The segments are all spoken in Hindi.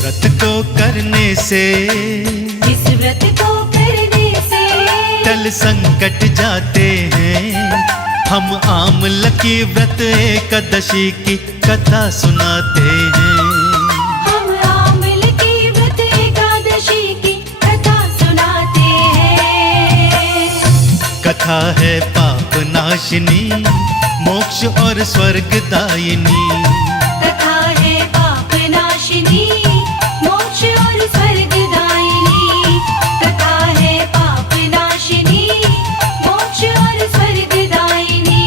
व्रत को करने से, इस व्रत को करने से टल संकट जाते हैं। हम आमल की व्रत एकादशी की कथा सुनाते हैं। हम आमल की व्रत एकादशी की कथा सुनाते हैं। कथा है पाप नाशिनी, मोक्ष और स्वर्ग दायिनी। कथा है पाप नाशिनी, मोक्ष और स्वर्ग दायिनी। कथा है पाप नाशिनी, मोक्ष और स्वर्ग दायिनी।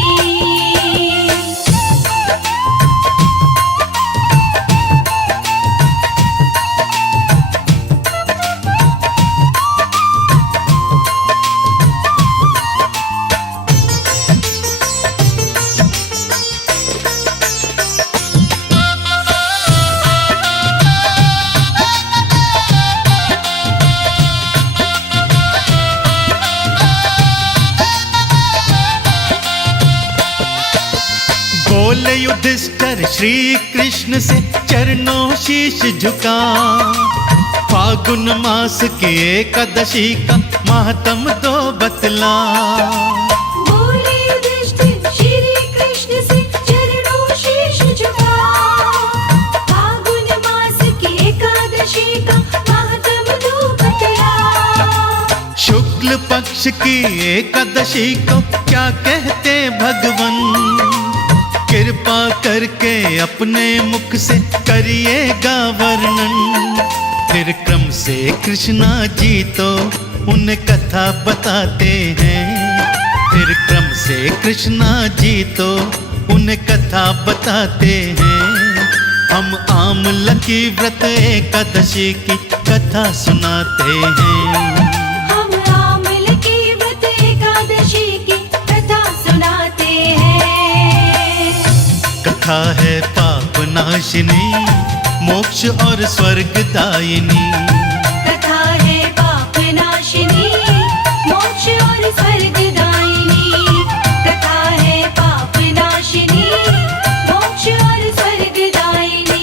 बोले युधिष्ठिर श्री कृष्ण से चरणों शीश झुका। फागुन मास की एकादशी का महात्म दो बतला। बोले युधिष्ठिर श्री कृष्ण से चरणों शीश झुका। फागुन मास की एकादशी का महात्म दो बतला। शुक्ल पक्ष की एकादशी को क्या कहते भगवन। कृपा करके अपने मुख से करिएगा वर्णन। फिर क्रम से कृष्णा जी तो उन्हें कथा बताते हैं। फिर क्रम से कृष्णा जी तो उन्हें कथा बताते हैं। हम आमल की व्रत एकादशी की कथा सुनाते हैं। हम आमल की व्रत एकादशी की कथा सुनाते हैं। कथा है पाप नाशिनी, मोक्ष और स्वर्ग दायिनी। कथा है पाप नाशिनी, मोक्ष और स्वर्ग दायिनी। कथा है पाप नाशिनी, मोक्ष और स्वर्ग दायिनी।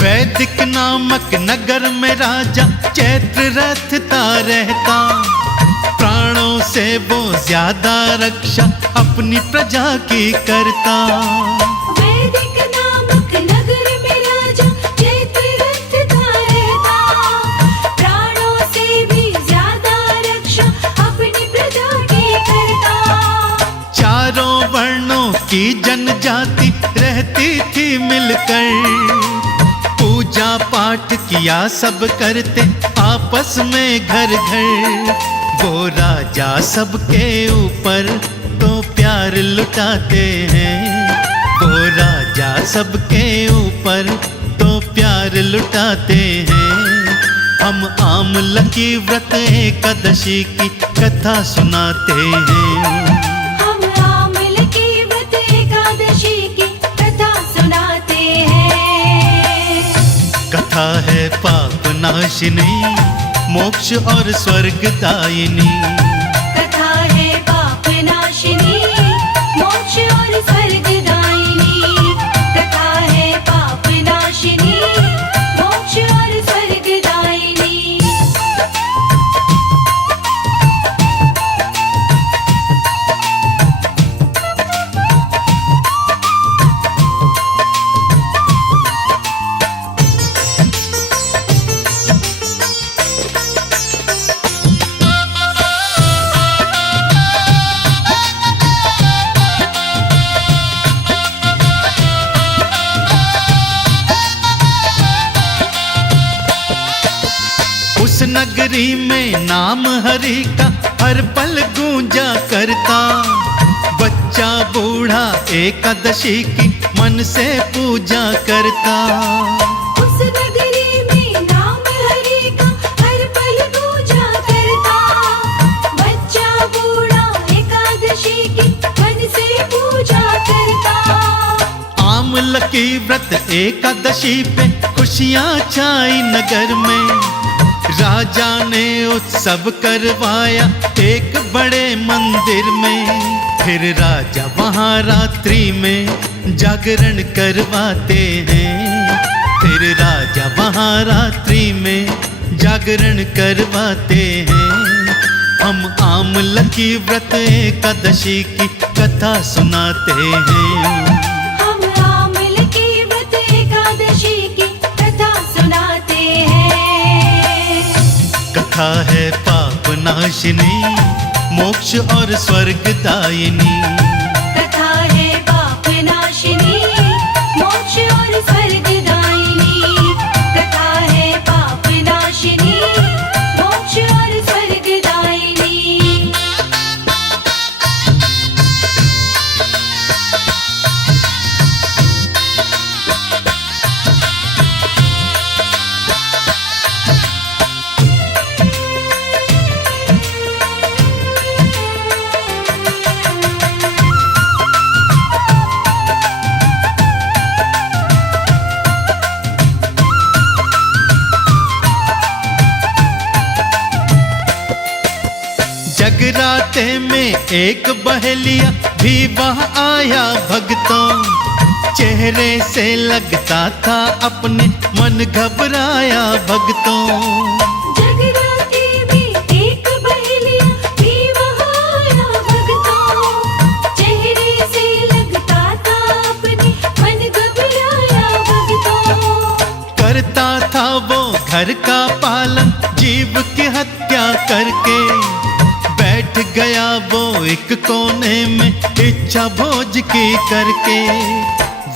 वैदिक नामक नगर में राजा चैत्र रथता रहता। प्राणों से वो ज्यादा रक्षा अपनी प्रजा की करता। वैदिक नामक नगर में राजा चैत्र रथता रहता। प्राणों से भी ज्यादा रक्षा अपनी प्रजा की करता। चारों वर्णों की जनजाति रहती थी मिलकर। पूजा पाठ किया सब करते आपस में घर घर। वो राजा सबके ऊपर तो प्यार लुटाते हैं। वो राजा सबके ऊपर तो प्यार लुटाते हैं। हम आमल की व्रत एकादशी की कथा सुनाते हैं। हम आमल की व्रत एकादशी की कथा सुनाते हैं। कथा है पाप नाशिनी, मोक्ष और स्वर्ग दायिनी। कथा है पाप नाशिनी, मोक्ष और स्वर्ग दायिनी। कथा है पाप नाशिनी, मोक्ष और स्वर्ग दायिनी। उस नगरी में नाम हरि का हर पल गूंजा करता। बच्चा बूढ़ा एकादशी की मन से पूजा करता। उस नगरी में नाम व्रत एकादशी पे खुशियां छाई नगर में। राजा ने उत्सव करवाया एक बड़े मंदिर में। फिर राजा वहाँ रात्रि में जागरण करवाते हैं। फिर राजा वहाँ रात्रि में जागरण करवाते हैं। हम आमल की व्रत एकादशी की कथा सुनाते हैं। हम आमल की व्रत एकादशी की कथा सुनाते हैं। कथा है पाप नाशिनी, मोक्ष और स्वर्ग दायिनी। कथा है पाप नाशिनी, मोक्ष और स्वर्ग दायिनी। कथा है पाप नाशिनी, मोक्ष और स्वर्ग दायिनी। जगराते में एक बहेलिया भी वहाँ आया भक्तों। चेहरे से लगता था अपने मन घबराया भक्तों। जगराते में एक बहेलिया भी वहाँ आया भक्तों। चेहरे से लगता था अपने मन घबराया भक्तों। करता था वो घर का पालन जीव की हत्या करके। बैठ गया वो एक कोने में इच्छा भोज की करके।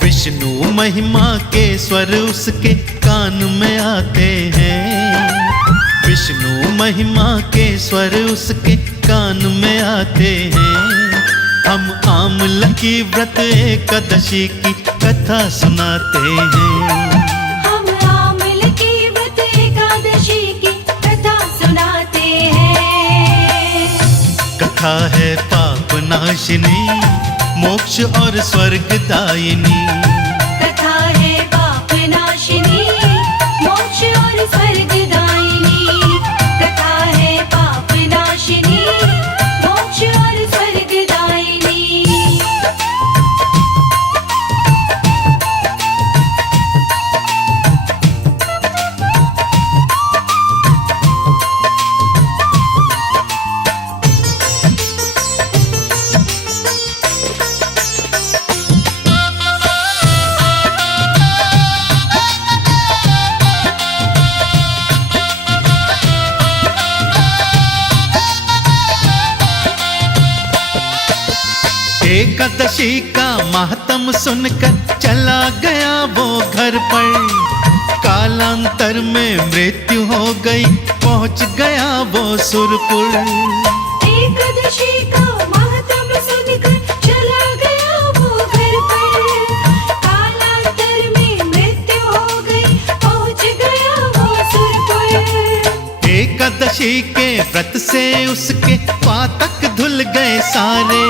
विष्णु महिमा के स्वर उसके कान में आते हैं। विष्णु महिमा के स्वर उसके कान में आते हैं। हम आमल की व्रत एकादशी की कथा सुनाते हैं। हम आमल की व्रत एकादशी की कथा सुनाते हैं। कथा है पाप नाशिनी, मोक्ष और स्वर्ग दायिनी। कथा है पाप नाशिनी, मोक्ष और स्वर्ग दायिनी। कथा है पाप नाशिनी, मोक्ष और स्वर्ग दायिनी। एकादशी का माहत्म सुनकर चला गया वो घर पर। कालांतर में मृत्यु हो गई, पहुंच गया वो सुरपुर। एकादशी का माहत्म सुनकर चला गया वो घर पर। कालांतर में मृत्यु हो गई, पहुंच गया वो सुरपुर। एकादशी के व्रत से उसके पातक धुल गए सारे।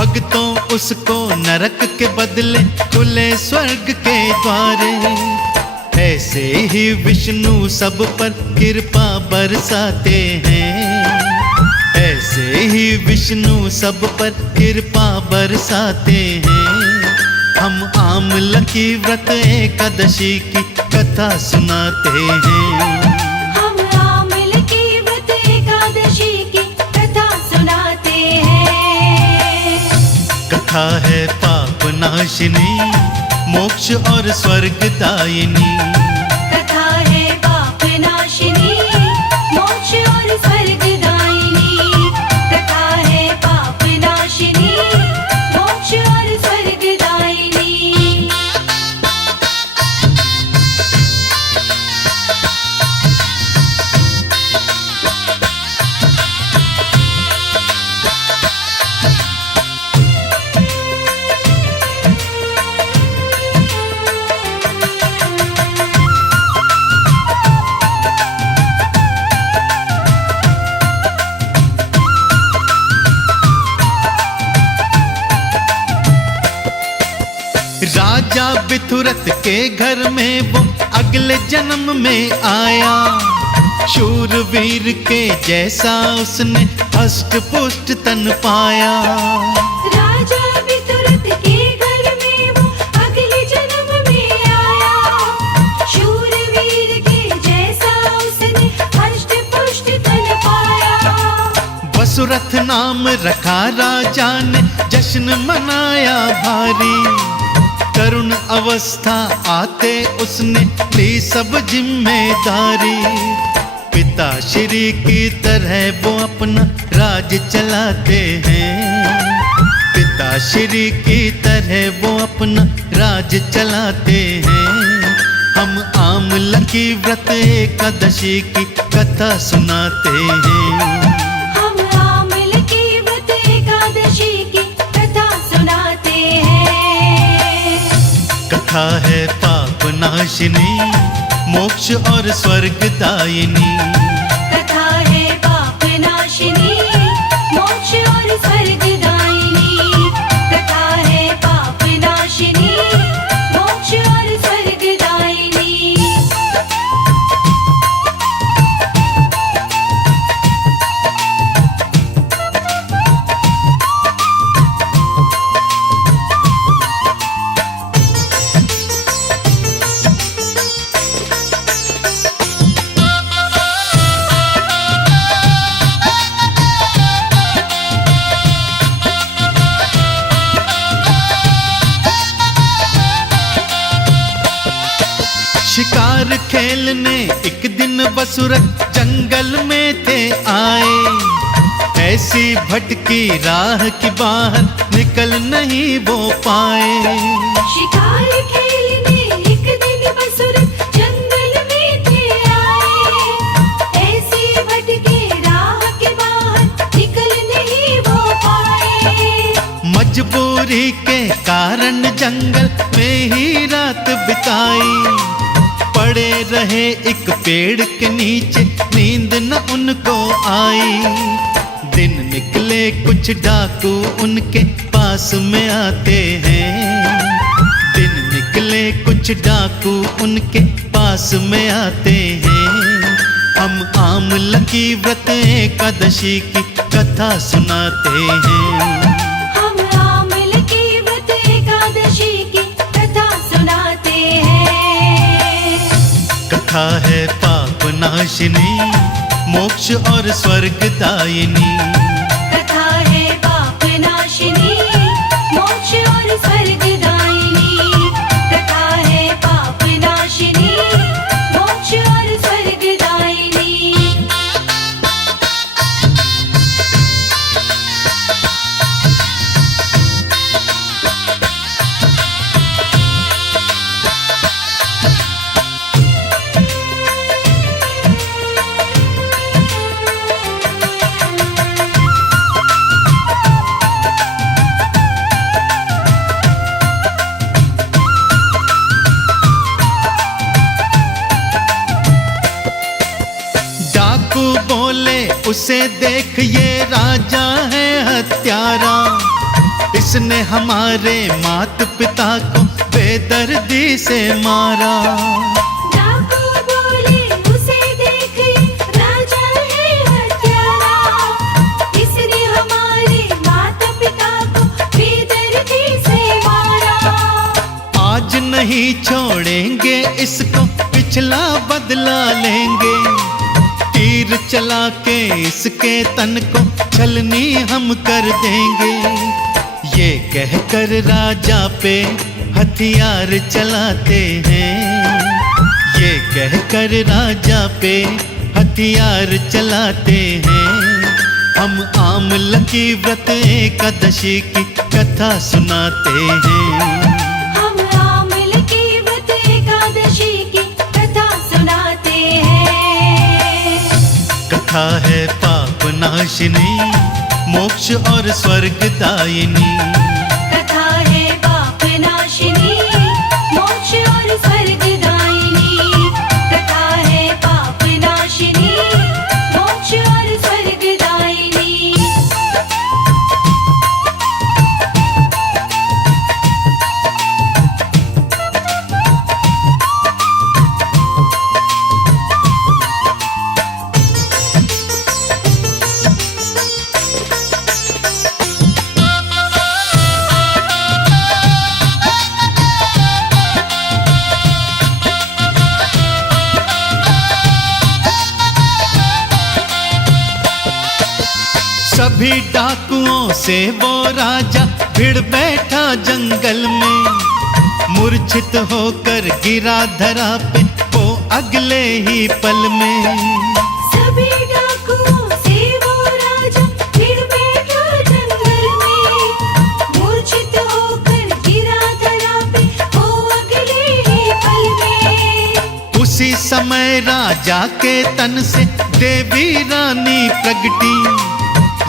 भक्तों उसको नरक के बदले खुले स्वर्ग के द्वारे। ऐसे ही विष्णु सब पर कृपा बरसाते हैं। ऐसे ही विष्णु सब पर कृपा बरसाते हैं। हम आमल की व्रत एकादशी की कथा सुनाते हैं। हम आमल की व्रत एकादशी की कथा सुनाते हैं। कथा है पाप नाशिनी, मोक्ष और स्वर्ग दायिनी। कथा है पाप नाशिनी, मोक्ष और स्वर्ग दायिनी। कथा है पाप नाशिनी, मोक्ष और स्वर्ग दायिनी। सूरत के घर में वो अगले जन्म में आया। शूरवीर के जैसा उसने हष्ट पुष्ट तन पाया। राजा विदुरथ के घर में वो अगले जन्म में आया। शूरवीर के जैसा उसने हष्ट पुष्ट तन पाया। वसुरथ नाम रखा राजा ने, जश्न मनाया भारी। तरुण अवस्था आते उसने ली सब जिम्मेदारी। पिता श्री की तरह वो अपना राज चलाते हैं। पिता श्री की तरह वो अपना राज चलाते हैं। हम आमला की व्रत एकादशी की कथा सुनाते हैं। हम आमल की व्रत एकादशी की कथा सुनाते हैं। कथा है पाप नाशिनी, मोक्ष और स्वर्ग दायिनी। कथा है पाप नाशिनी, मोक्ष और स्वर्ग दायिनी। कथा है पाप नाशिनी, मोक्ष और स्वर्ग दायिनी। शिकार खेलने एक दिन वसुरथ जंगल में थे आए। ऐसी भटकी राह की बाहर निकल नहीं वो पाए। शिकार खेलने एक दिन वसुरथ जंगल में थे आए। ऐसी भटके राह के बाहर निकल नहीं वो पाए। मजबूरी के कारण जंगल में ही रात बिताई। पड़े रहे एक पेड़ के नीचे, नींद न उनको आई। दिन निकले कुछ डाकू उनके पास में आते हैं। दिन निकले कुछ डाकू उनके पास में आते हैं। हम आमला की व्रत एकादशी की कथा सुनाते हैं। हम आमल की व्रत एकादशी की कथा सुनाते हैं। कथा है पाप नाशिनी, मोक्ष और स्वर्ग दायिनी। कथा है पाप नाशिनी, मोक्ष और स्वर्ग दायिनी। कथा है पाप नाशिनी, मोक्ष और स्वर्ग दायिनी। डाकू बोले उसे देख ये राजा है हत्यारा। इसने हमारे मात पिता को बेदर्दी से मारा। डाकू बोले उसे देख ये राजा है हत्यारा। इसने हमारे माता पिता को बेदर्दी से मारा। आज नहीं छोड़ेंगे इसको, पिछला बदला लेंगे। तीर चला के इसके तन को छलनी हम कर देंगे। ये कहकर राजा पे हथियार चलाते हैं। ये कहकर राजा पे हथियार चलाते हैं। हम आमला की व्रत एकादशी की कथा सुनाते हैं। हम आमल की व्रत एकादशी की कथा सुनाते हैं। कथा है पाप नाशिनी, मोक्ष और स्वर्ग दायिनी। कथा है पाप नाशिनी, मोक्ष और स्वर्ग दायिनी। कथा है पाप नाशिनी, मोक्ष और स्वर्ग दायिनी। सभी डाकुओं से वो राजा भिड़ बैठा जंगल में। मूर्छित होकर गिरा धरा पे वो अगले ही पल में। सभी डाकुओं से वो राजा भिड़ बैठा जंगल में। मूर्छित होकर गिरा धरा पे वो अगले ही पल में। उसी समय राजा के तन से देवी रानी प्रगटी।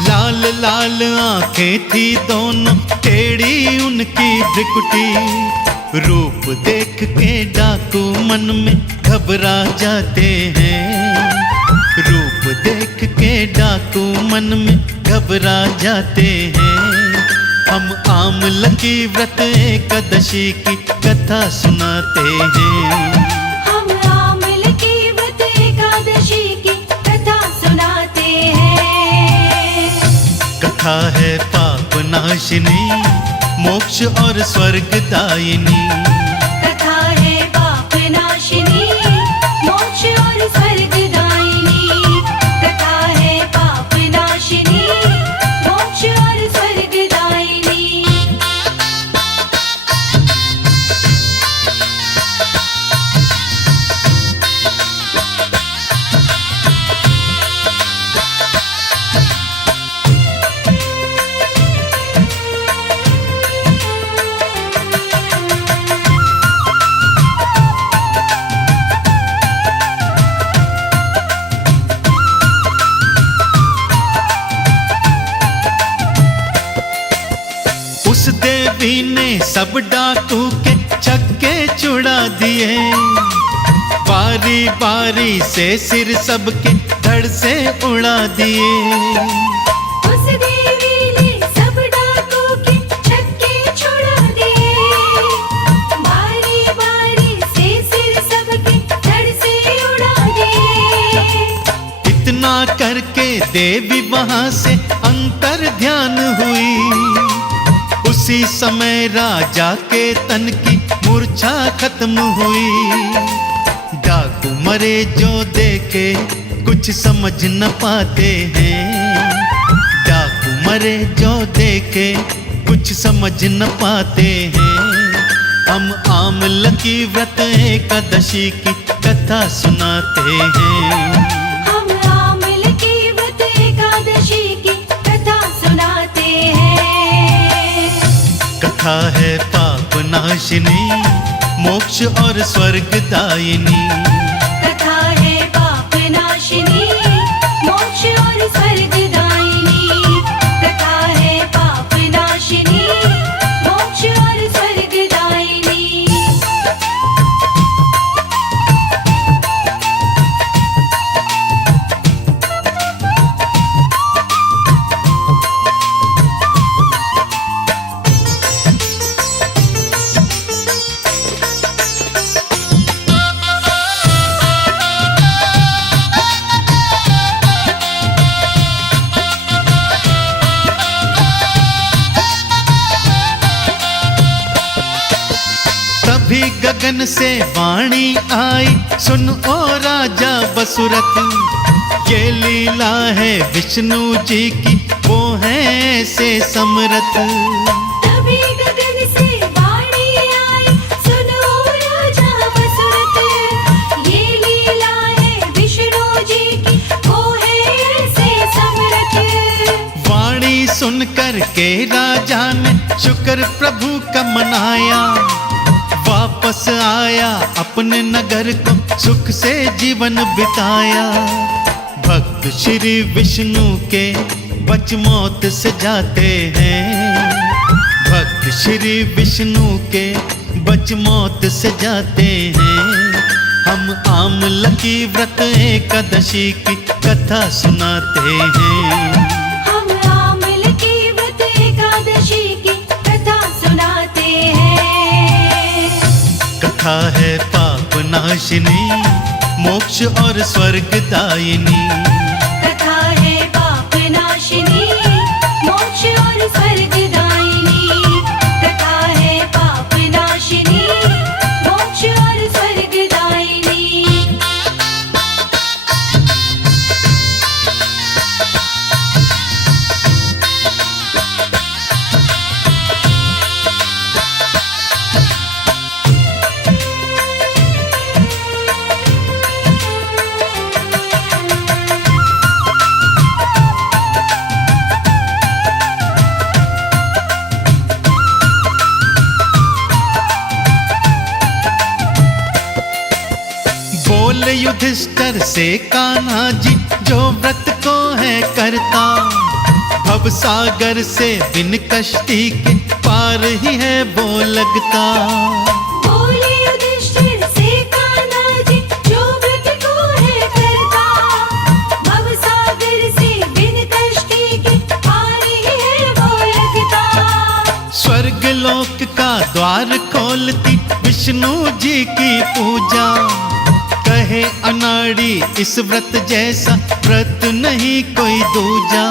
लाल लाल आंखें थी दोनों, टेढ़ी उनकी भ्रिकुटी। रूप देख के डाकू मन में घबरा जाते हैं। रूप देख के डाकू मन में घबरा जाते हैं। हम आमल की व्रत एकादशी की कथा सुनाते हैं। हम आमल की व्रत एकादशी की कथा सुनाते हैं। कथा है पाप नाशिनी, मोक्ष और स्वर्ग दायिनी। कथा है पाप नाशिनी, मोक्ष और स्वर्ग दायिनी। कथा है पाप नाशिनी, मोक्ष और स्वर्ग दायिनी। उस देवी ने सब डाकू के छक्के छुड़ा दिए। बारी बारी से सिर सबके धड़ से उड़ा दिए। उस देवी ने सब डाकू के छक्के छुड़ा दिए। बारी बारी से सिर सबके धड़ से उड़ा दिए। इतना करके देवी वहां से अंतर ध्यान हुई। उसी समय राजा के तन की मूर्छा खत्म हुई। डाकू मरे जो देखे कुछ समझ न पाते हैं। डाकू मरे जो देखे कुछ समझ न पाते हैं। हम आमल की व्रत एकादशी की कथा सुनाते हैं। हम आमल की व्रत एकादशी की कथा सुनाते हैं। कथा है पाप नाशिनी, मोक्ष और स्वर्ग दायिनी। कथा है पाप नाशिनी, मोक्ष और स्वर्ग दायिनी। कथा है पाप नाशिनी, मोक्ष और स्वर्ग दायिनी। तभी गगन से वाणी आई, सुन ओ राजा वसुरथ। ये लीला है विष्णु जी की, वो है ऐसे समरथ। तभी गगन से वाणी आई, सुनो राजा वसुरथ। ये लीला है विष्णु जी की, वो है ऐसे समरथ। वाणी सुन कर के राजा ने शुक्र प्रभु का मनाया। वापस आया अपने नगर को, सुख से जीवन बिताया। भक्त श्री विष्णु के बच मौत से जाते हैं। भक्त श्री विष्णु के बच मौत से जाते हैं। हम आमल की व्रत एकादशी की कथा सुनाते हैं। हम आमल की व्रत एकादशी की कथा सुनाते हैं। कथा है पाप नाशिनी, मोक्ष और स्वर्ग दायिनी। कथा है पाप नाशिनी, मोक्ष और स्वर्ग दायिनी। कथा है पाप नाशिनी, मोक्ष और स्वर्ग दायिनी। युधिष्ठिर से कान्हा जी जो व्रत को है करता, भव सागर से बिन कष्टी के पार ही है वो लगता। बोले युधिष्ठिर से कान्हा जी जो व्रत को है करता, भव सागर से बिन कष्टी के पार ही है वो लगता। स्वर्ग लोक का द्वार खोलती विष्णु जी की पूजा, कहे अनाड़ी इस व्रत जैसा व्रत नहीं कोई दूजा।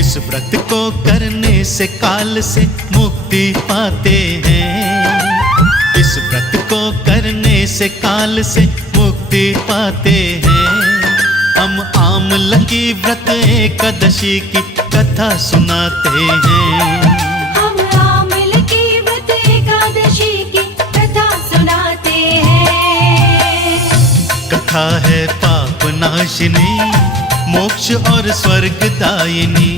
इस व्रत को करने से काल से मुक्ति पाते हैं, इस व्रत को करने से काल से मुक्ति पाते हैं। हम आमल की व्रत एकादशी की कथा सुनाते हैं, हम आमल की व्रत एकादशी की कथा सुनाते हैं। कथा है पाप नाशिनी, मोक्ष और स्वर्ग दायिनी।